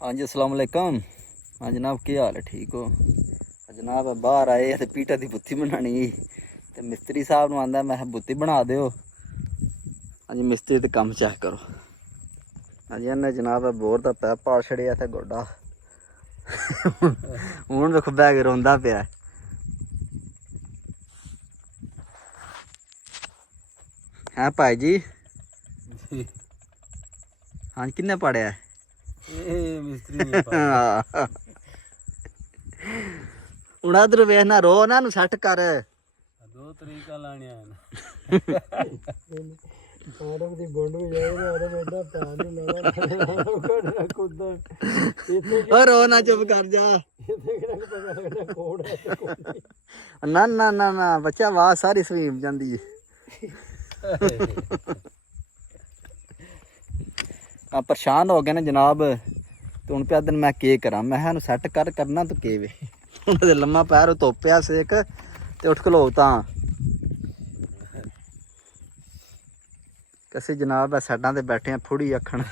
हाँ जी अस्सलाम वालेकुम। हाँ जनाब की हाल है, ठीक हो? जनाब बाहर आए ते पीटा दी बुत्ती बनानी ते मिस्त्री साहब नूं आंदा मैं बुत्ती बना दिओ। हाँ जी मिस्त्री ते कम चेक करो। हाँ जी इन्हें जनाब बोर दा पैप पा छड़िया ते गोडा हूँ वेखो बह के रोंदा पिया। हैं भाई जी? हाँ जी किन्ने पढ़िया? मिस्त्री ने पाया हूँ इधर वेखना रो ना नू सैट कर। दो तरीका लाने आया ना आरम दी बोंड में जाएगा आरम एडा पानी लगा लगा कुदन ओ रो ना चुप कर जा। देखना कि पता लगना कोड़ है ते कोड़ नहीं। ना ना ना ना बच्चा आवाज सारी सवीम जाती है। परेशान हो गए ना जनाब तो हूँ प्या दिन मैं के करा। मैं सैट कर करना तो के वे हूँ लम्मा पैर धोपिया सेक ते उठ खलो तां कसी जनाब है साइडा ते बैठे हैं फुड़ी अखन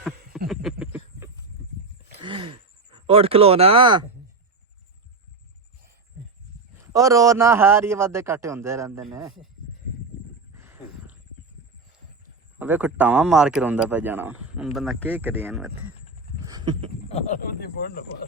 उठ खलो ना और रो ना हार ये वादे घट होंदे रहंदे ने। वेखो टावां मार के रोंदा पे जाना हुण बंदा के करे इनू इत्थे। आरम दी बोंड मार